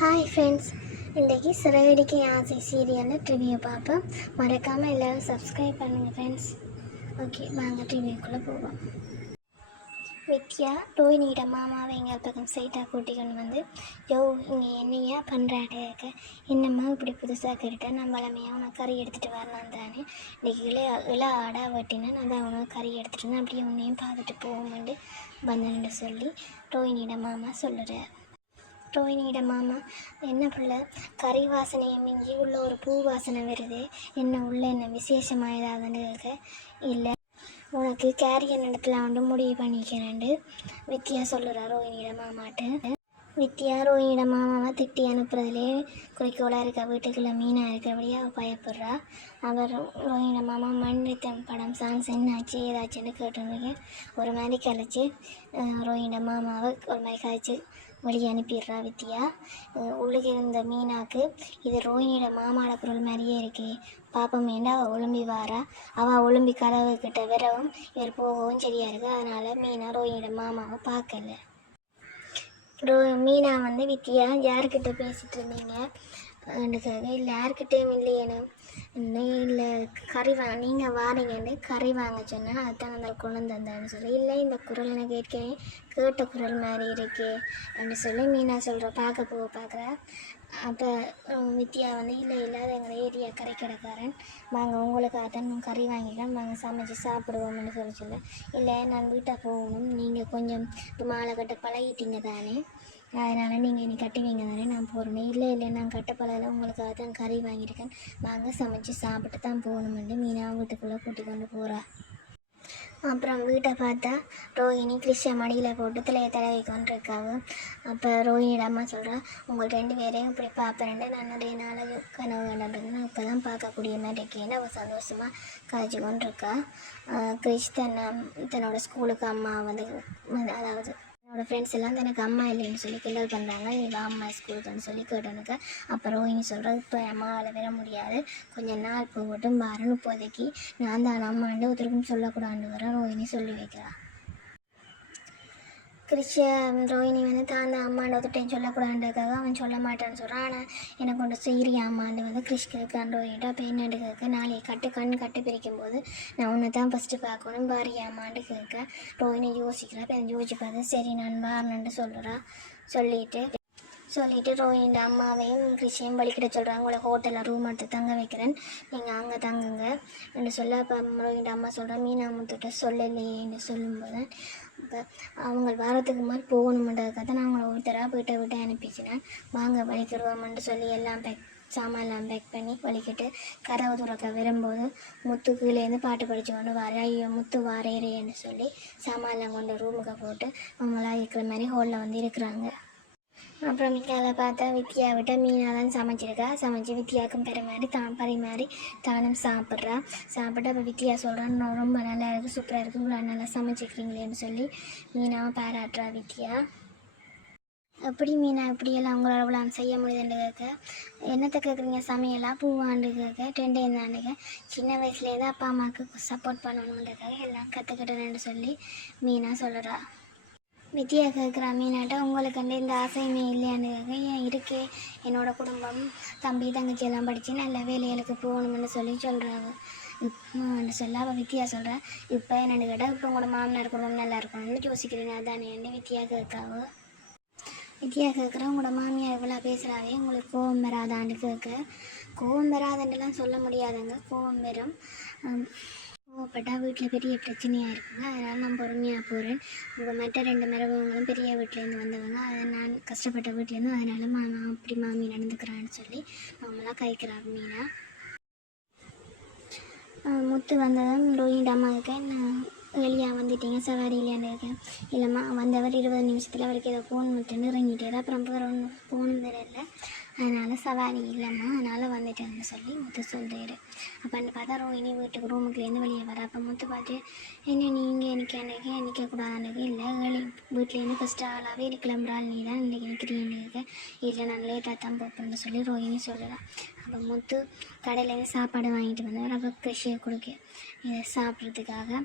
Hi friends, இன்றைக்கி சிறகடிக்க ஆசை சீரியலில் ரிவ்யூ பார்ப்போம். மறக்காமல் எல்லோரும் சப்ஸ்கிரைப் பண்ணுங்கள் ஃப்ரெண்ட்ஸ். ஓகே, வாங்க ரிவ்யூக்குள்ளே போவோம். வித்யா ரோஹினியோட மாமாவை எங்கள் பக்கம் சைட்டாக கூட்டிக்கொண்டு வந்து, இங்கே என்னையா பண்ணுறாட்டு இருக்க, என்னம்மா இப்படி புதுசாக கேட்டுட்டா, நான் வளமையாக உனக்கு கறி எடுத்துகிட்டு வரலாம் தானே, இன்றைக்கி இள ஆடா வெட்டினா நான் தான் உனக்கு கறி எடுத்துகிட்டு இருந்தேன், அப்படியே உன்னையும் பார்த்துட்டு போவோம்னு வந்தேன்னு சொல்லி ரோஹினியோட மாமா சொல்லுறார். ரோஹினியோட மாமா, என்ன பிள்ளை கறி வாசனையை மிஞ்சி உள்ள ஒரு பூ வாசனை வருது, என்ன உள்ள என்ன விசேஷமாக ஏதாவதுன்னு கேட்க, இல்லை உனக்கு கேரியர் இடத்துல வந்து முடிவு பண்ணிக்கிறேன்ட்டு வித்யா சொல்லுறா ரோஹினியோட மாமாட்டு. வித்யா ரோஹினியோட மாமாவை திட்டி அனுப்புறதுலே குறிக்கோளாக இருக்க, வீட்டுக்குள்ளே மீனாக இருக்கிறபடியே அவள் பயப்படுறா. அவர் ரோஹினியோட மாமா மண்ணித்தன் படம் சாங்ஸ் என்னாச்சு ஏதாச்சுன்னு கேட்டுருக்கேன். ஒரு மாதிரி கழிச்சு ரோஹினியோட மாமாவை ஒரு மாதிரி கழிச்சு வெளியே அனுப்பிடுறா வித்யா. உள்ளுக்கு இருந்த மீனாக்கு இது ரோஹினியோட மாமாவோட பொருள் மாதிரியே இருக்கே, பாப்பமேண்டா அவள் ஒழும்பி வாரா, அவள் ஒழும்பி கதவு கிட்ட வரவும் இவர் போகவும் சரியாக இருக்குது. அதனால் மீனா ரோஹினியோட மாமாவை பார்க்கல. மீனா வந்து வித்யா யார்கிட்ட பேசிகிட்டு இருந்தீங்க கேட்க, இல்லை யார்கிட்டையும் இல்லையேன்னு, இல்லை கறி நீங்கள் வாரீங்கன்னு கறி வாங்க சொன்னேன், அதுதான் அந்த கொண்டு வந்தேன்னு சொல்லி, இல்லை இந்த குரல் எனக்கு ஏற்கனவே கேட்ட குரல் மாதிரி இருக்கே அப்படின்னு சொல்லி மீனா சொல்கிற பார்க்குறா. அப்போ வித்யா வந்து இல்லை இல்லாத எங்கள் ஏரியா கறி கடைக்காரன், வாங்க உங்களுக்காக தான் கறி வாங்கிக்கலாம், வாங்க சமைச்சு சாப்பிடுவோம்னு சொல்ல, இல்லை நான் வீட்டை போகணும், நீங்கள் கொஞ்சம் மாலை கட்ட பழகிட்டீங்க தானே, அதனால் நீங்கள் இனி கட்டுவீங்க தானே, நான் போகிறேன், இல்லை நான் கட்ட பழகில் உங்களுக்காக தான் கறி வாங்கியிருக்கேன், வாங்க சமைச்சு சாப்பிட்டு தான் போகணுமெண்டு மீனா வீட்டுக்குள்ளே கூட்டி கொண்டு போகிறா. அப்புறம் வீட்டை பார்த்தா ரோஹிணி கிருஷ்ண மடியில் போட்டு தலையை தடவி கொண்டிருக்காவு. அப்போ ரோஹிணியோட அம்மா சொல்கிறா, உங்கள் 2 பேரையும் இப்படி பார்ப்பேன்ட்டு நான் நிறைய நாள் கனவு கண்டுருக்கேன், இப்போ தான் பார்க்கக்கூடிய மாதிரி இருக்கேன்னு அவள் சந்தோஷமாக கதைச்சி கொண்டிருக்கா. கிருஷ் தன்னோட ஸ்கூலுக்கு அம்மா வந்து, அதாவது என்னோடய ஃப்ரெண்ட்ஸ் எல்லாம் எனக்கு அம்மா இல்லைன்னு சொல்லி கிண்டல் பண்ணுறாங்க, இவள் அம்மா ஸ்கூலுக்குன்னு சொல்லி கேட்டனுக்கு. அப்போ ரோஹிணி சொல்கிறது, இப்போ அம்மாவால் வர முடியாது, கொஞ்சம் நாள் போகட்டும் பாருன்னு, இப்போதைக்கு நான் தான் அம்மாண்டு ஒருத்தருக்கும் சொல்லக்கூடாதுன்னு வர ரோஹிணி சொல்லி வைக்கிறா. ரோஹிணி வந்து தான் அம்மாண்ட ஒருத்தையும் சொல்லக்கூடாதுன்றதுக்காக அவன் சொல்ல மாட்டான்னு சொல்கிறான். ஆனால் எனக்கு ஒன்று செய்கிறியா அம்மாண்டு வந்து கிறிஷ்க்கு ரோஹினிட்டு. அப்போ என்ன கேட்க, நாளைக்கு கட்டு பிரிக்கும் போது நான் உன்னை தான் ஃபஸ்ட்டு பார்க்கணும் பாரியா அம்மாண்டு கேட்க, ரோஹிணி யோசிக்கிறா. இப்போ யோசிச்சு பார்த்து சரி நான் வாரணுன்ட்டு சொல்லிட்டு ரோஹினியோட அம்மாவையும் கிறிஷையும் வலிக்கிட்ட சொல்கிறாங்க, உங்களை ஹோட்டலில் ரூம் எடுத்து தங்க வைக்கிறேன், நீங்கள் அங்கே தங்குங்க என்று சொல்ல. அப்போ ரோஹினியோட அம்மா சொல்கிறேன், மீனா முத்துட்ட சொல்லலையேன்னு சொல்லும்போது, இப்போ அவங்க வாரத்துக்கு மாதிரி போகணுமென்றதுக்காக நான் அவங்கள ஒருத்தராக விட்டு அனுப்பிச்சினேன், வாங்க வலிக்கிடுவோம்னு சொல்லி எல்லாம் சாமான்லாம் பேக் பண்ணி வலிக்கிட்டு கதவு துறக்க வரும்போது முத்து கீழேருந்து பாட்டு படித்து கொண்டு வாரேன், ஐயோ முத்து வாரேன்னு சொல்லி சாமான்லாம் கொண்டு ரூமுக்கு போட்டு அவங்களாம் இருக்கிற மாதிரி ஹோலில் வந்து இருக்கிறாங்க. அப்புறம் அதை பார்த்தா வித்யா விட்ட மீனாக தான் சமைச்சு வித்யாவுக்கும் பரிமாறி தானும் சாப்பிட்டு அப்போ வித்யா சொல்கிறான், ரொம்ப நல்லா இருக்குது, சூப்பராக இருக்குது, இவ்வளோ நல்லா சமைச்சிக்கிறீங்களேன்னு சொல்லி மீனாவை பாராட்டுறா வித்யா. எப்படி மீனா இப்படியெல்லாம் அவங்களால அவ்வளோ செய்ய முடியுதுன்னு கேட்க, என்னத்தை கேட்குறீங்க சமையலாம் பூவாண்டு கேட்க, 2 இருந்தாண்டுக்க சின்ன வயசுலேருந்து அப்பா அம்மாவுக்கு சப்போர்ட் பண்ணணுன்றதுக்காக எல்லாம் கற்றுக்கிட்டேன்னு சொல்லி மீனா சொல்கிறா. வித்யா கேட்குறா மீனாட்ட, உங்களுக்கு வந்து இந்த ஆசையுமே இல்லையான்னு ஏன் இருக்கே, என்னோடய குடும்பம் தம்பி தங்கச்சி எல்லாம் படித்து நல்ல வேலைகளுக்கு போகணும்னு சொல்லி சொல்கிறாங்க இப்போன்னு சொல்ல. அவள் வித்யா சொல்கிறா, இப்போ என்னென்னு கேட்டால் இப்போ உங்களோட மாமனார் குடும்பம் நல்லா இருக்கணும்னு யோசிக்கிறீங்க அதானேன்னு வித்யா கேட்காவோ. வித்யா கேட்குறா, உங்களோட மாமியார் இவ்வளோ பேசுகிறாவே உங்களுக்கு கோவம் வராதான்னு கேட்க, கோவம் வராதுன்னுலாம் சொல்ல முடியாதுங்க, கோவம் வரும், கோவப்பட்டால் வீட்டில் பெரிய பிரச்சனையாக இருக்குங்க, அதனால் நான் பொறுமையாக போகிறேன், உங்கள் மற்ற 2 மருமகளும் பெரிய வீட்டிலேருந்து வந்தவங்க, அதை நான் கஷ்டப்பட்ட வீட்டிலேருந்து, அதனால் நான் அப்படி மாமி நடந்துக்கிறான்னு சொல்லி நம்மளாக கைக்கிறார் மீனா. முத்து வந்ததும் ரோஹினியோட அம்மாவுக்கு, நான் வெளியாக வந்துட்டீங்க சவாரி இல்லையான்னு இருக்கேன், இல்லைம்மா வந்தவர் 20 நிமிஷத்தில் அவருக்கு ஏதோ ஃபோன் விட்டுன்னு இறங்கிட்டார், அப்புறம் ஒன்றும் ஃபோன் வரல, அதனால் சவாரி இல்லைம்மா அதனால் வந்துட்டேன்னு சொல்லி முத்து சொல்கிறாரு. அப்போன்னு பார்த்தா ரோஹினி ரூமுக்குலேருந்து வெளியே வர. அப்போ முத்து பார்த்து, என்ன நீங்கள் நிற்கக்கூடாதுன்னு, இல்லை வீட்டிலேருந்து ஃபஸ்ட்டு ஆளாகவே கிளம்புறாள், நீ தான் இன்றைக்கி நிற்கிறீன்னு, இல்லை நான் லேட்டாக தான் போப்பேன்னு சொல்லி ரோஹினி சொல்லலாம். அப்போ முத்து கடையிலேருந்து சாப்பாடு வாங்கிட்டு வந்தார். அப்போ கிருஷியை கொடுக்க இதை சாப்பிட்றதுக்காக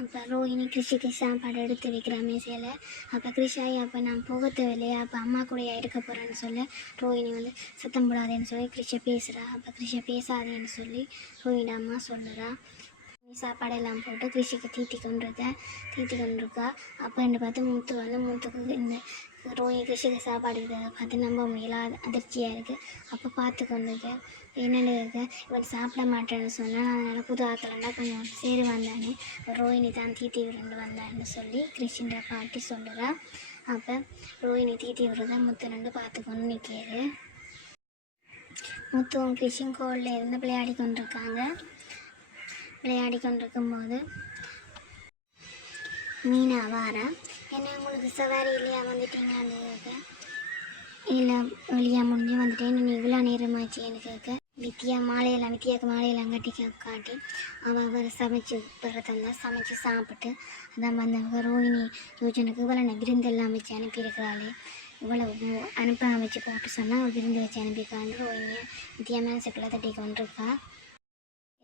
அப்போ ரோஹிணி கிருஷிக்கு சாப்பாடு எடுத்து வைக்கிறா மேசையில். அப்போ கிருஷாயி அப்போ நான் போக தேவையில்லையா, அப்போ அம்மா கூடயா இருக்க போகிறேன்னு சொல்ல ரோஹிணி வந்து சத்தம் போடாதேன்னு சொல்லி கிருஷை பேசுகிறா. அப்போ கிருஷை பேசாதேன்னு சொல்லி ரோஹிணி அம்மா சொல்லுறா. சாப்பாடெல்லாம் போட்டு கிருஷிக்கு தீத்தி கொண்டிருக்கா. அப்போ என்ன பார்த்து முத்துக்கு இந்த ரோஹிணி கிருஷிக்கு சாப்பாடு இருக்கிறத பார்த்து நம்ப முடியல, அதிர்ச்சியாக இருக்குது. அப்போ பார்த்து கொண்டிருக்கேன் என்னென்னு இருக்க, இவன் சாப்பிட மாட்டேன்னு சொன்னால் அதனால் புது ஆக்கலண்டா கொஞ்சம் சேரு வந்தானே ரோஹிணி தான் தீத்தி விரண்டு வந்தான்னு சொல்லி கிருஷின்ற பாட்டி சொல்லுறா. அப்போ ரோஹிணி தீத்தி விடுறத முத்து ரெண்டு பார்த்து கொண்டு நிற்கிறது. முத்துவும் கிருஷியும் கோலில் இருந்து விளையாடி கொண்டிருக்கும்போது மீனா வாரா. என்ன உங்களுக்கு சவாரி இல்லையா வந்துட்டீங்கன்னு கேட்க, இல்லை வெளியா முடிஞ்சு வந்துட்டேன், நீ இவ்வளோ நேரமாச்சுன்னு கேட்க, வித்தியாவுக்கு மாலையெல்லாம் காட்டி அவள் சமைச்சு தந்தா சமைச்சு சாப்பிட்டு அதான் வந்தவங்க ரோஹிணி யோஜனுக்கு இவ்வளோ விருந்தெல்லாம் வச்சு அனுப்பியிருக்கிறாளே, இவ்வளோ அனுப்ப வச்சு போட்டு சொன்னால் அவள் விருந்து வச்சு அனுப்பியிருக்கான்னு ரோஹிணியை வித்தியா மனசுக்குள்ளே தட்டி கொண்டிருக்கா.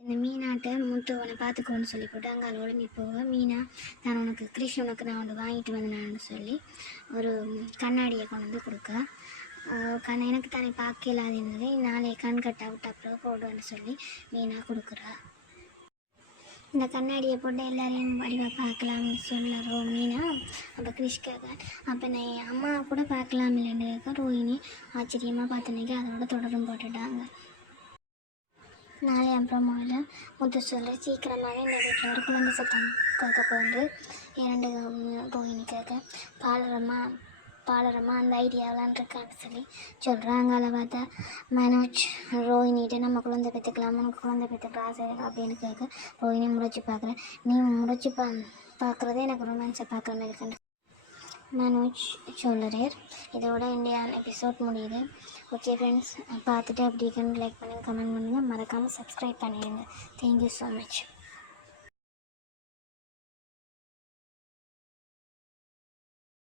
இந்த மீனாட்ட முத்துவனை பார்த்துக்கோன்னு சொல்லி போட்டு அங்கே ஒழுங்கி போக, மீனா நான் உனக்கு கிருஷ்ணனுக்கு நான் ஒன்று வாங்கிட்டு வந்தேனான்னு சொல்லி ஒரு கண்ணாடியை கொண்டு வந்து கொடுக்கா. எனக்கு தானே பார்க்க இல்லாதது, நாளைய கண் கட்டா விட்டு அப்புறம் போடுவேன்னு சொல்லி மீனா கொடுக்குறா. இந்த கண்ணாடியை போட்டு எல்லாரையும் வடிவாக பார்க்கலாம்னு சொல்லறோம் மீனா. அப்போ கிருஷ்காக அப்போ நான் அம்மா கூட பார்க்கலாம் இல்லைன்னு ரோஹிணி ஆச்சரியமாக பார்த்தனைக்கு அதோட தொடரும் போட்டுட்டாங்க. நாளை அப்புறமால முத்து சொல்ல சீக்கிரமாகவே இந்த வீட்டில் ஒரு குழந்தை சத்தம் கேட்க போகுது. 2 ரோஹிணி கேட்க பாலரமா அந்த ஐடியாவெலாம் இருக்கான்னு சொல்லி சொல்கிறாங்க. அதில் பார்த்தா மனோஜ் ரோஹினிகிட்ட நம்ம குழந்தை பெற்றுக்கலாம், உனக்கு குழந்தை பெற்றுக்க ஆசை அப்படின்னு கேட்க ரோஹினி முறைச்சி பார்க்குறேன், நீ முறைச்சி பார்க்குறதே எனக்கு ரொமான்ஸை பார்க்குற மாதிரி இருக்குன்னு மனோஜ் சொல்லுறார். இதோட இந்தியா எபிசோட் முடியுது. ஓகே ஃப்ரெண்ட்ஸ், பார்த்துட்டு அப்படி லைக் பண்ணுங்கள், கமெண்ட் பண்ணுங்கள், மறக்காமல் சப்ஸ்கிரைப் பண்ணிடுங்க. Thank you so much.